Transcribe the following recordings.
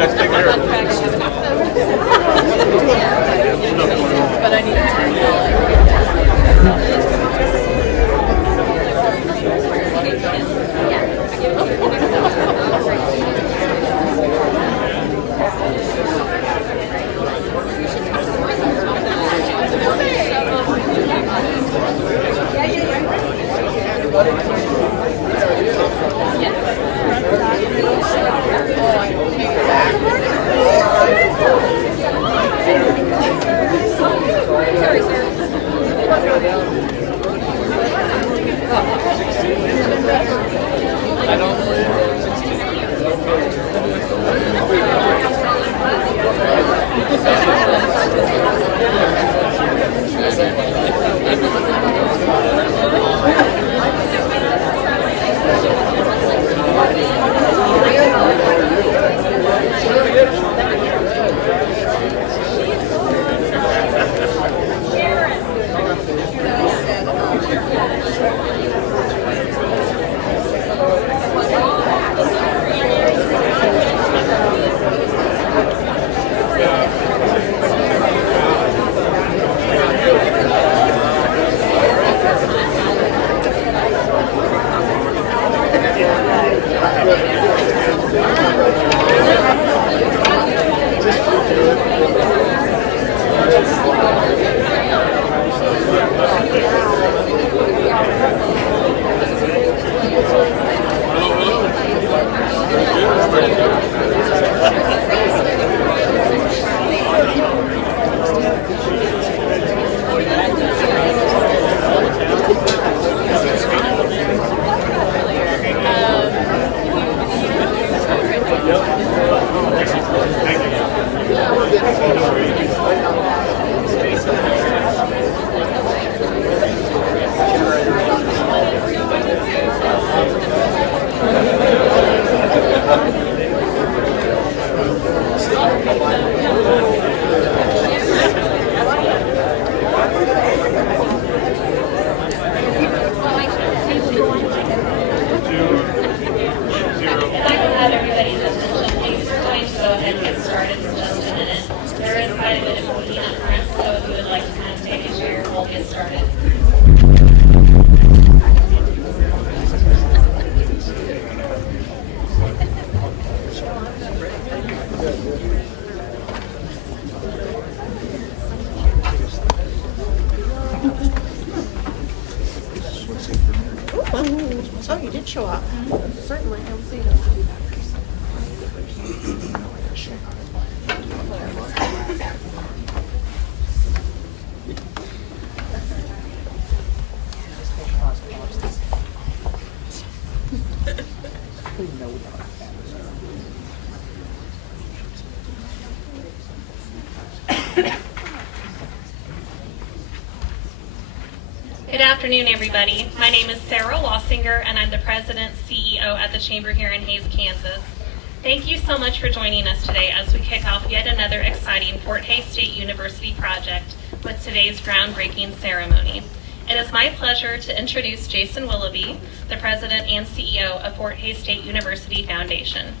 Let's take care of it. But I need to Oh, you did show up. Certainly, I'll see you. Good afternoon, everybody. My name is Sarah Lossinger, and I'm the President CEO at the Chamber here in Hays, Kansas. Thank you so much for joining us today as we kick off yet another exciting Fort Hays State University project with today's groundbreaking ceremony. It is my pleasure to introduce Jason Willoughby, the President and CEO of Fort Hays State University Foundation.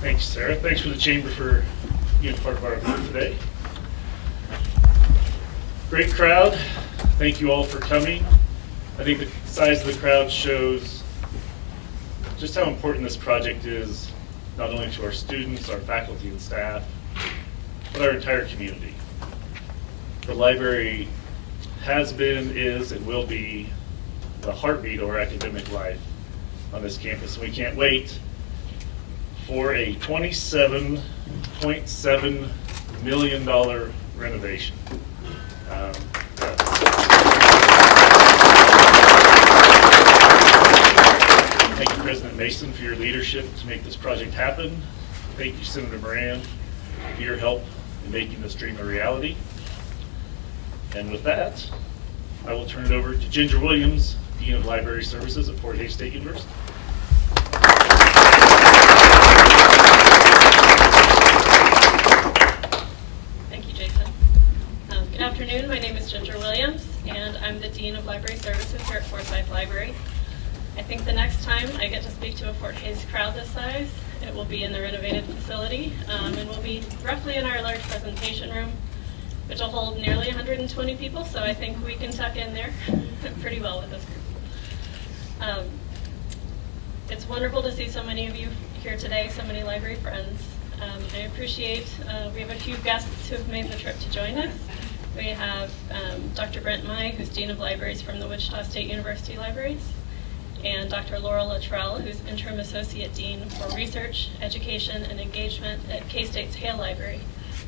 Thanks, Sarah. Thanks for the Chamber for being part of our event today. Great crowd. Thank you all for coming. I think the size of the crowd shows just how important this project is, not only to our students, our faculty and staff, but our entire community. The library has been, is, and will be the heartbeat of our academic life on this campus. We can't wait for a $27.7 million renovation. Thank you, President Mason, for your leadership to make this project happen. Thank you, Senator Moran, for your help in making this dream a reality. And with that, I will turn it over to Ginger Williams, Dean of Library Services at Fort Hays State University. Thank you, Jason. Good afternoon. My name is Ginger Williams, and I'm the Dean of Library Services here at Forsyth Library. I think the next time I get to speak to a Fort Hays crowd this size, it will be in the renovated facility, and we'll be roughly in our large presentation room, which will hold nearly 120 people, so I think we can tuck in there pretty well with this group. It's wonderful to see so many of you here today, so many library friends. I appreciate, we have a few guests who have made the trip to join us. We have Dr. Brent Mai, who's Dean of Libraries from the Wichita State University Libraries, and Dr. Laurel Luttrell, who's Interim Associate Dean for Research, Education, and Engagement at K-State's Hale Library.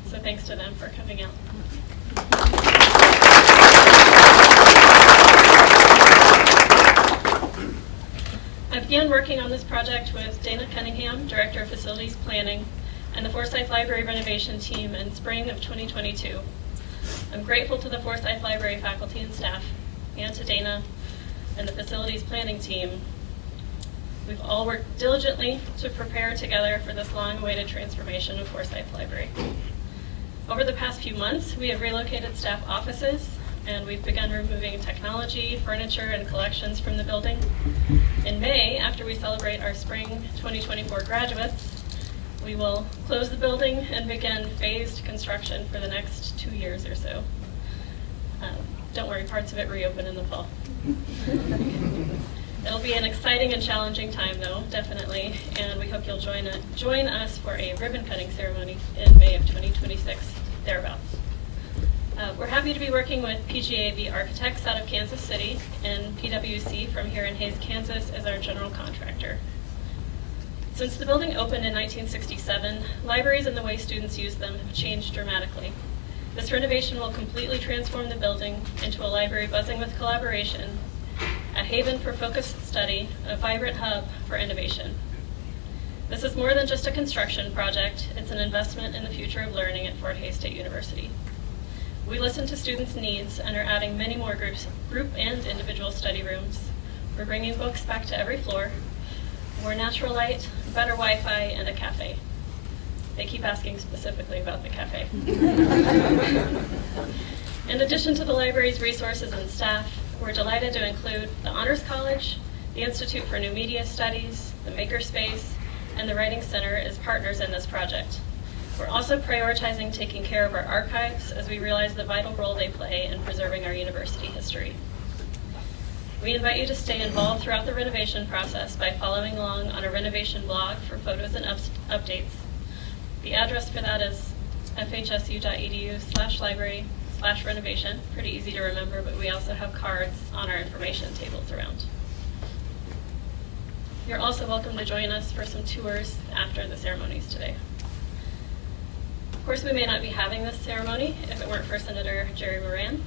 So thanks to them for coming out. I began working on this project with Dana Cunningham, Director of Facilities Planning, and the Forsyth Library renovation team in spring of 2022. I'm grateful to the Forsyth Library faculty and staff, and to Dana and the facilities planning team. We've all worked diligently to prepare together for this long-awaited transformation of Forsyth Library. Over the past few months, we have relocated staff offices, and we've begun removing technology, furniture, and collections from the building. In May, after we celebrate our spring 2024 graduates, we will close the building and begin phased construction for the next 2 years or so. Don't worry, parts of it reopen in the fall. It'll be an exciting and challenging time, though, definitely, and we hope you'll join us for a ribbon-cutting ceremony in May of 2026, thereabouts. We're happy to be working with PGAV Architects out of Kansas City and PwC from here in Hays, Kansas as our general contractor. Since the building opened in 1967, libraries and the way students use them have changed dramatically. This renovation will completely transform the building into a library buzzing with collaboration, a haven for focused study, a vibrant hub for innovation. This is more than just a construction project, it's an investment in the future of learning at Fort Hays State University. We listen to students' needs and are adding many more group and individual study rooms. We're bringing books back to every floor, more natural light, better Wi-Fi, and a cafe. They keep asking specifically about the cafe. In addition to the library's resources and staff, we're delighted to include the Honors College, the Institute for New Media Studies, the Makerspace, and the Writing Center as partners in this project. We're also prioritizing taking care of our archives as we realize the vital role they play in preserving our university history. We invite you to stay involved throughout the renovation process by following along on a renovation blog for photos and updates. The address for that is fhsu.edu/library/renovation. Pretty easy to remember, but we also have cards on our information tables around. You're also welcome to join us for some tours after the ceremonies today. Of course, we may not be having this ceremony if it weren't for Senator Jerry Moran.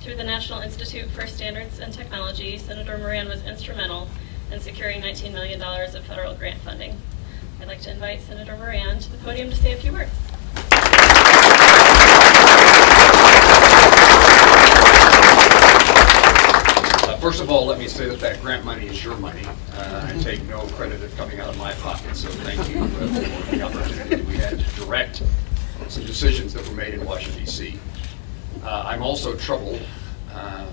Through the National Institute for Standards and Technology, Senator Moran was instrumental in securing $19 million of federal grant funding. I'd like to invite Senator Moran to the podium to say a few words. First of all, let me say that grant money is your money. I take no credit of coming out of my pocket, so thank you for the opportunity that we had to direct some decisions that were made in Washington, D.C. I'm also troubled. I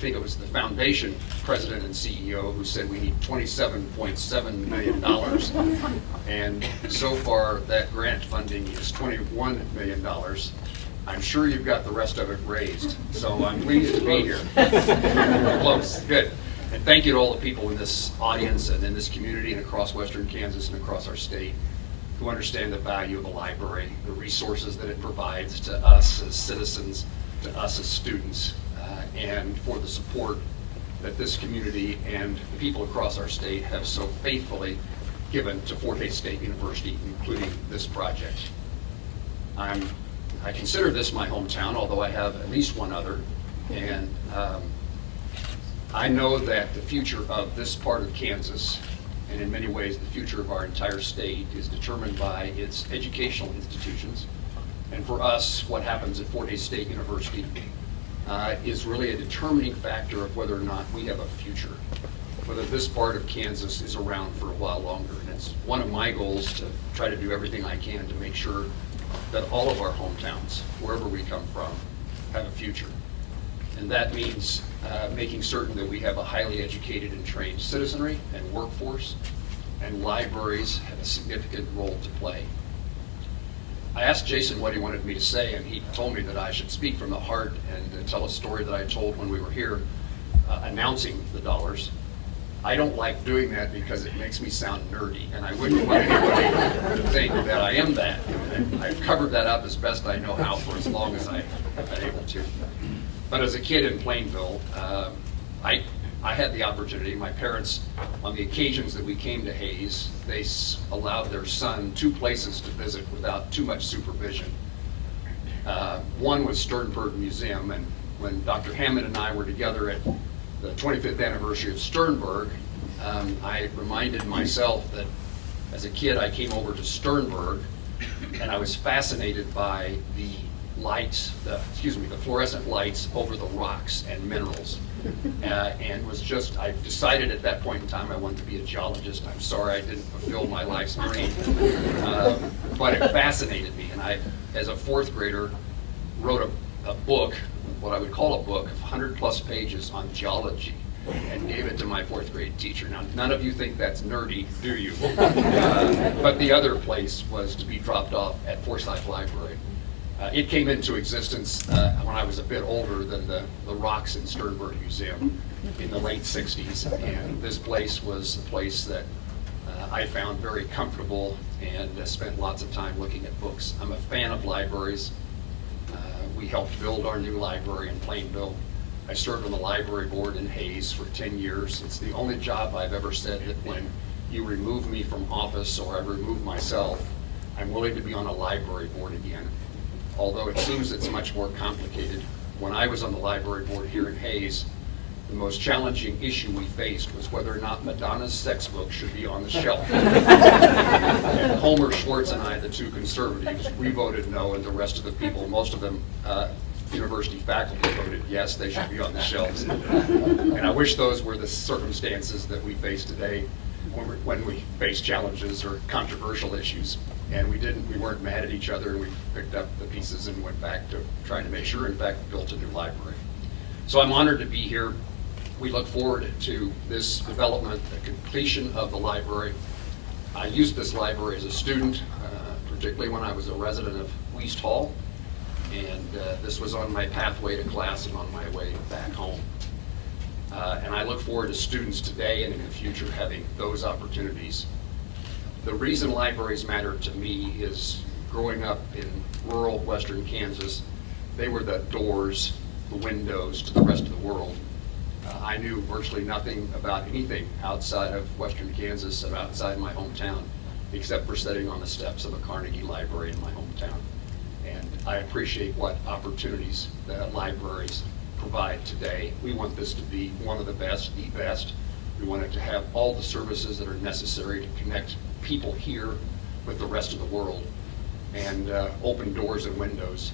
think it was the Foundation president and CEO who said we need $27.7 million. And so far, that grant funding is $21 million. I'm sure you've got the rest of it raised, so I'm pleased to be here. Close, good. And thank you to all the people in this audience and in this community and across Western Kansas and across our state who understand the value of the library, the resources that it provides to us as citizens, to us as students, and for the support that this community and the people across our state have so faithfully given to Fort Hays State University, including this project. I consider this my hometown, although I have at least one other, and I know that the future of this part of Kansas, and in many ways the future of our entire state, is determined by its educational institutions. And for us, what happens at Fort Hays State University is really a determining factor of whether or not we have a future, whether this part of Kansas is around for a while longer. And it's one of my goals to try to do everything I can to make sure that all of our hometowns, wherever we come from, have a future. And that means making certain that we have a highly educated and trained citizenry and workforce, and libraries have a significant role to play. I asked Jason what he wanted me to say, and he told me that I should speak from the heart and tell a story that I told when we were here announcing the dollars. I don't like doing that because it makes me sound nerdy, and I wouldn't want anybody to think that I am that. And I've covered that up as best I know how for as long as I've been able to. But as a kid in Plainville, I had the opportunity. My parents, on the occasions that we came to Hayes, they allowed their son 2 places to visit without too much supervision. One was Sternberg Museum, and when Dr. Hammond and I were together at the 25th anniversary of Sternberg, I reminded myself that as a kid I came over to Sternberg and I was fascinated by the lights, the fluorescent lights over the rocks and minerals. And I decided at that point in time I wanted to be a geologist. I'm sorry I didn't fulfill my life's dream, but it fascinated me. And I, as a 4th grader, wrote a book, what I would call a book, of 100+ pages on geology, and gave it to my 4th grade teacher. Now, none of you think that's nerdy, do you? But the other place was to be dropped off at Forsyth Library. It came into existence when I was a bit older than the rocks in Sternberg Museum in the late 60s, and this place was a place that I found very comfortable and spent lots of time looking at books. I'm a fan of libraries. We helped build our new library in Plainville. I served on the library board in Hayes for 10 years. It's the only job I've ever said that when you remove me from office or I remove myself, I'm willing to be on a library board again. Although it seems it's much more complicated. When I was on the library board here in Hayes, the most challenging issue we faced was whether or not Madonna's sex book should be on the shelf. And Homer Schwartz and I, the 2 conservatives, we voted no, and the rest of the people, most of them university faculty, voted yes, they should be on the shelves. And I wish those were the circumstances that we face today when we face challenges or controversial issues. And we weren't mad at each other, and we picked up the pieces and went back to trying to make sure, in fact, built a new library. So I'm honored to be here. We look forward to this development, the completion of the library. I used this library as a student, particularly when I was a resident of Wiest Hall, and this was on my pathway to class and on my way back home. And I look forward to students today and in the future having those opportunities. The reason libraries matter to me is growing up in rural western Kansas, they were the doors, the windows to the rest of the world. I knew virtually nothing about anything outside of western Kansas and outside my hometown, except for sitting on the steps of a Carnegie Library in my hometown. And I appreciate what opportunities that libraries provide today. We want this to be one of the best, the best. We want it to have all the services that are necessary to connect people here with the rest of the world and open doors and windows.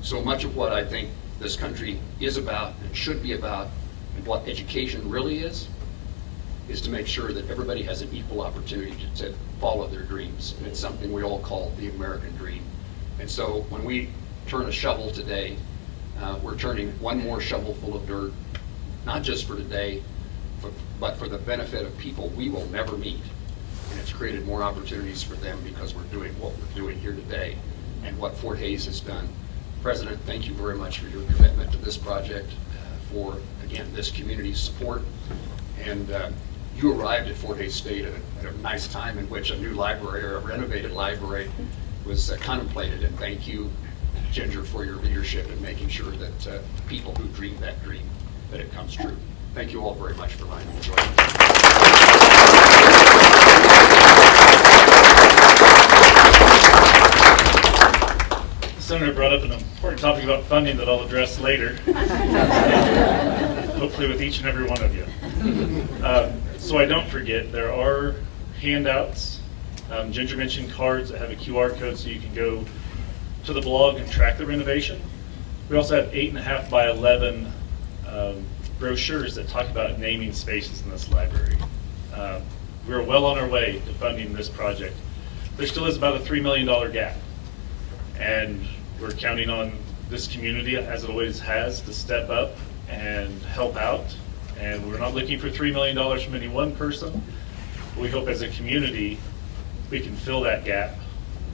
So much of what I think this country is about and should be about, and what education really is to make sure that everybody has an equal opportunity to follow their dreams. And it's something we all call the American dream. And so when we turn a shovel today, we're turning one more shovel full of dirt, not just for today, but for the benefit of people we will never meet. And it's created more opportunities for them because we're doing what we're doing here today and what Fort Hays has done. President, thank you very much for your commitment to this project, for, again, this community's support. And you arrived at Fort Hays State at a nice time in which a new library or a renovated library was contemplated. And thank you, Ginger, for your leadership in making sure that people who dream that dream, that it comes true. Thank you all very much for letting me join you. The Senator brought up an important topic about funding that I'll address later, hopefully with each and every one of you. So I don't forget, there are handouts. Ginger mentioned cards that have a QR code so you can go to the blog and track the renovation. We also have 8.5 by 11 brochures that talk about naming spaces in this library. We're well on our way to funding this project. There still is about a $3 million gap, and we're counting on this community, as it always has, to step up and help out. And we're not looking for $3 million from any one person. We hope as a community we can fill that gap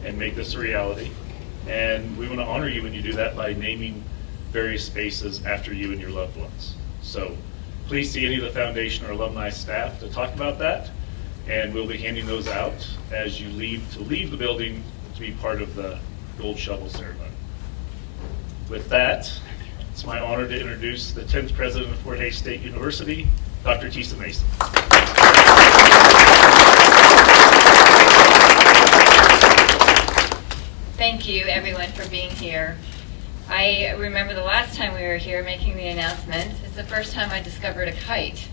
and make this a reality. And we want to honor you when you do that by naming various spaces after you and your loved ones. So please see any of the foundation or alumni staff to talk about that. And we'll be handing those out as you leave the building to be part of the gold shovel ceremony. With that, it's my honor to introduce the 10th president of Fort Hays State University, Dr. Tisa Mason. Thank you, everyone, for being here. I remember the last time we were here making the announcements. It's the first time I discovered a kite.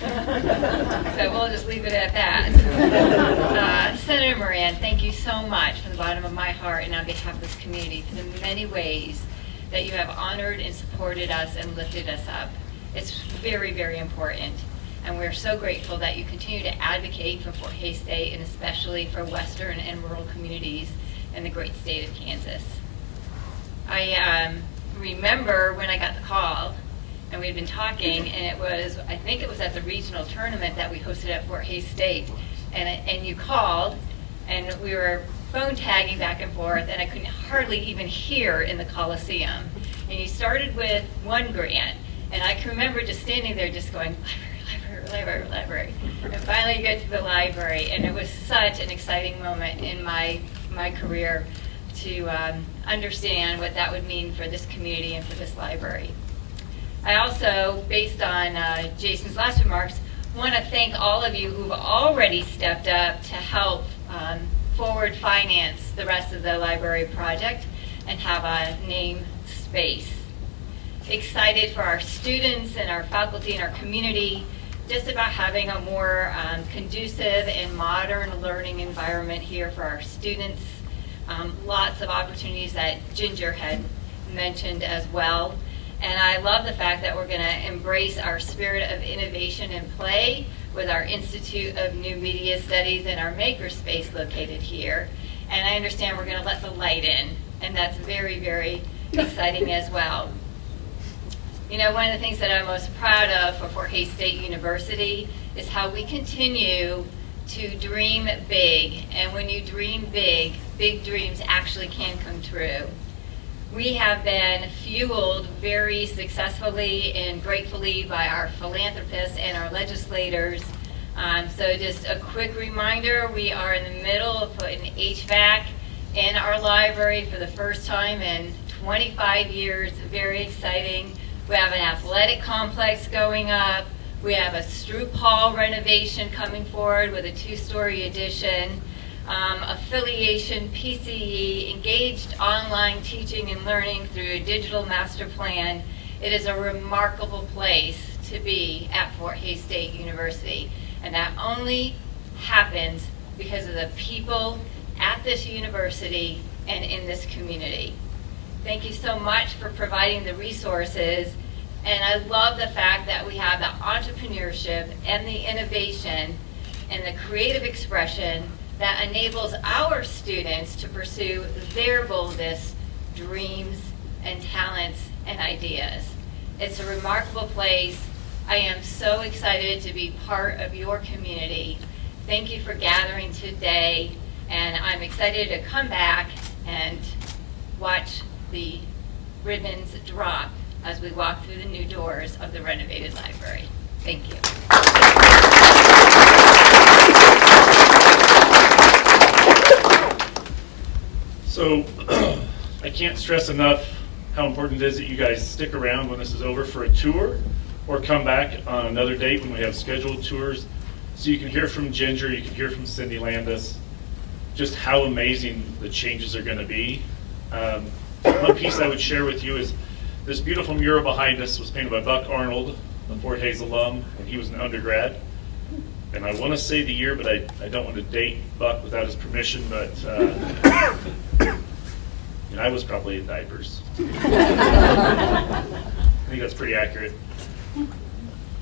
So we'll just leave it at that. Senator Moran, thank you so much from the bottom of my heart and on behalf of this community for the many ways that you have honored and supported us and lifted us up. It's very, very important. And we're so grateful that you continue to advocate for Fort Hays State and especially for Western and rural communities in the great state of Kansas. I remember when I got the call and we had been talking, and I think it was at the regional tournament that we hosted at Fort Hays State, and you called, and we were phone tagging back and forth, and I couldn't hardly even hear in the Coliseum. And you started with one grant, and I can remember just standing there just going, library. And finally you get to the library, and it was such an exciting moment in my career to understand what that would mean for this community and for this library. I also, based on Jason's last remarks, want to thank all of you who've already stepped up to help forward finance the rest of the library project and have a name space. Excited for our students and our faculty and our community, just about having a more conducive and modern learning environment here for our students. Lots of opportunities that Ginger had mentioned as well. And I love the fact that we're going to embrace our spirit of innovation and play with our Institute of New Media Studies and our makerspace located here. And I understand we're going to let the light in, and that's very, very exciting as well. You know, one of the things that I'm most proud of for Fort Hays State University is how we continue to dream big. And when you dream big, big dreams actually can come true. We have been fueled very successfully and gratefully by our philanthropists and our legislators. So just a quick reminder, we are in the middle of putting HVAC in our library for the first time in 25 years. Very exciting. We have an athletic complex going up. We have a Stroop Hall renovation coming forward with a 2-story addition. Affiliation, PCE, engaged online teaching and learning through a digital master plan. It is a remarkable place to be at Fort Hays State University. And that only happens because of the people at this university and in this community. Thank you so much for providing the resources. And I love the fact that we have the entrepreneurship and the innovation and the creative expression that enables our students to pursue their boldest dreams and talents and ideas. It's a remarkable place. I am so excited to be part of your community. Thank you for gathering today, and I'm excited to come back and watch the ribbons drop as we walk through the new doors of the renovated library. Thank you. So I can't stress enough how important it is that you guys stick around when this is over for a tour or come back on another date when we have scheduled tours so you can hear from Ginger, you can hear from Cindy Landis, just how amazing the changes are going to be. One piece I would share with you is this beautiful mural behind us was painted by Buck Arnold, a Fort Hays alum, when he was an undergrad. And I want to say the year, but I don't want to date Buck without his permission, but and I was probably in diapers. I think that's pretty accurate.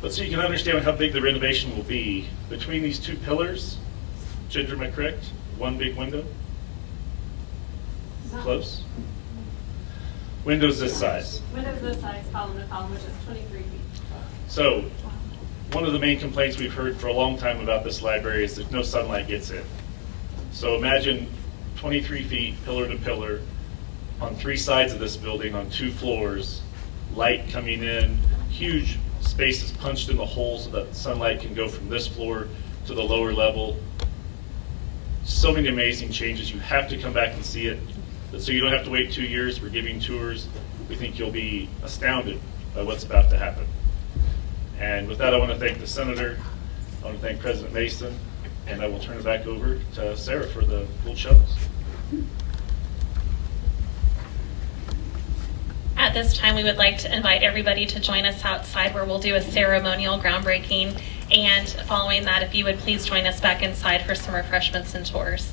But so you can understand how big the renovation will be, between these two pillars, Ginger, am I correct? One big window? Close? Windows this size. Windows this size, column to column, which is 23 feet. So, one of the main complaints we've heard for a long time about this library is that no sunlight gets in. So imagine 23 feet, pillar to pillar, on 3 sides of this building, on 2 floors, light coming in, huge spaces punched in the holes so that sunlight can go from this floor to the lower level. So many amazing changes. You have to come back and see it. So you don't have to wait 2 years. We're giving tours. We think you'll be astounded by what's about to happen. And with that, I want to thank the Senator, I want to thank President Mason, and I will turn it back over to Sarah for the gold shovels. At this time, we would like to invite everybody to join us outside where we'll do a ceremonial groundbreaking. And following that, if you would please join us back inside for some refreshments and tours.